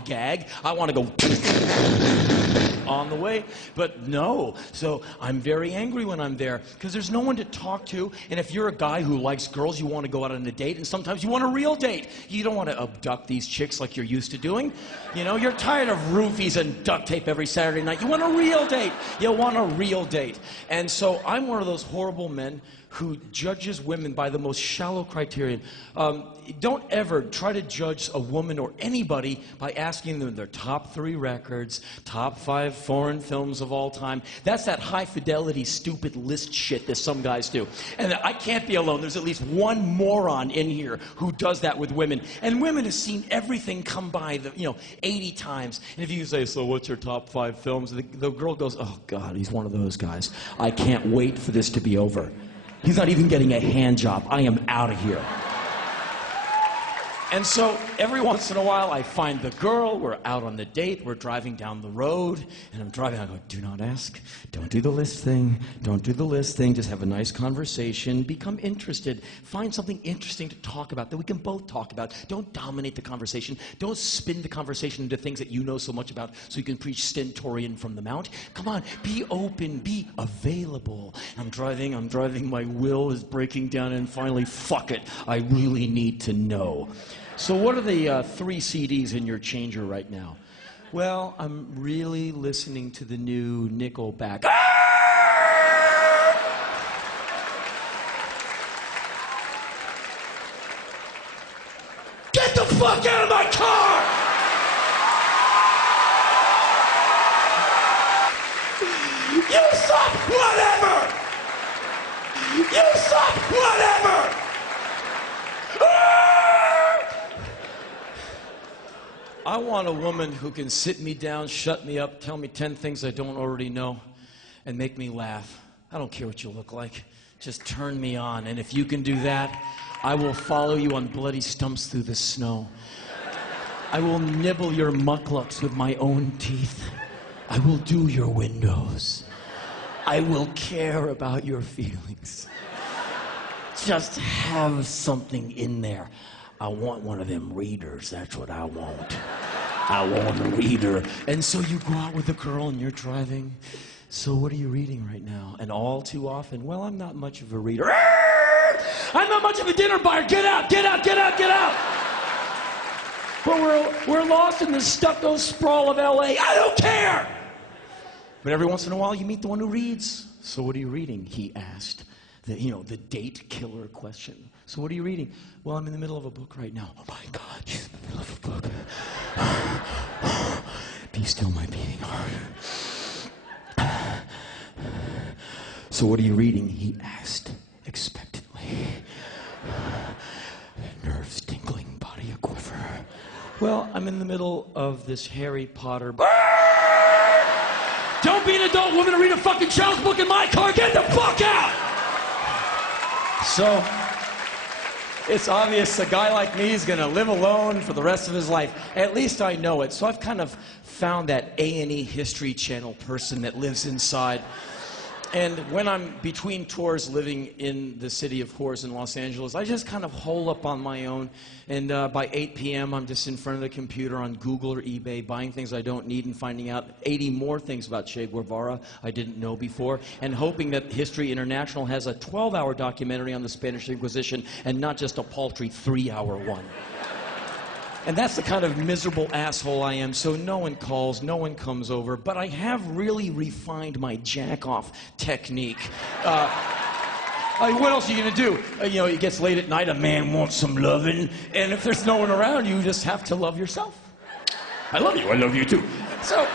gag. I want to go on the way, but no. So I'm very angry when I'm there because there's no one to talk to. And if you're a guy who likes girls, you want to go out on a date, and sometimes you want a real date. You don't want to abduct these chicks like you're used to doing. You know, you're tired of roofies and duct tape every Saturday night. You want a real date. You want a real date. And so I'm one of those horrible men who judges women by the most shallow criterion. Don't ever try to judge a woman or anybody by asking them their top 3 records, top 5 foreign films of all time. That's that high-fidelity, stupid list shit that some guys do. And I can't be alone. There's at least one moron in here who does that with women. And women have seen everything come by, 80 times. And if you say, so what's your top 5 films? The girl goes, oh, God, he's one of those guys. I can't wait for this to be over. He's not even getting a hand job. I am out of here. And so every once in a while, I find the girl. We're out on the date. We're driving down the road. And I'm driving. I go, do not ask. Don't do the list thing. Don't do the list thing. Just have a nice conversation. Become interested. Find something interesting to talk about that we can both talk about. Don't dominate the conversation. Don't spin the conversation into things that you know so much about so you can preach stentorian from the mount. Come on. Be open. Be available. I'm driving. My will is breaking down. And finally, fuck it. I really need to know. So what are the 3 CDs in your changer right now? Well, I'm really listening to the new Nickelback. Get the fuck out of my car! You suck, whatever! You suck, whatever! I want a woman who can sit me down, shut me up, tell me 10 things I don't already know, and make me laugh. I don't care what you look like. Just turn me on. And if you can do that, I will follow you on bloody stumps through the snow. I will nibble your mucklucks with my own teeth. I will do your windows. I will care about your feelings. Just have something in there. I want one of them readers. That's what I want. I want a reader. And so you go out with a girl and you're driving. So what are you reading right now? And all too often, well, I'm not much of a reader. I'm not much of a dinner buyer. Get out, get out, get out, get out. But we're lost in the stucco sprawl of L.A. I don't care. But every once in a while, you meet the one who reads. So what are you reading? He asked. The date killer question. So what are you reading? Well, I'm in the middle of a book right now. Oh my God, she's in the middle of a book. Be still, my beating heart. So what are you reading? He asked expectantly. Nerves tingling, body a quiver. Well, I'm in the middle of this Harry Potter book. Don't be an adult woman and read a fucking child's book in my car. Get the fuck out! So, it's obvious a guy like me is going to live alone for the rest of his life. At least I know it. So I've kind of found that A&E History Channel person that lives inside. And when I'm between tours living in the city of whores in Los Angeles, I just kind of hole up on my own. And by 8 p.m., I'm just in front of the computer on Google or eBay, buying things I don't need and finding out 80 more things about Che Guevara I didn't know before, and hoping that History International has a 12-hour documentary on the Spanish Inquisition and not just a paltry 3-hour one. And that's the kind of miserable asshole I am, so no one calls, no one comes over, but I have really refined my jack-off technique. What else are you gonna do? It gets late at night, a man wants some loving, and if there's no one around, you just have to love yourself. I love you too. So...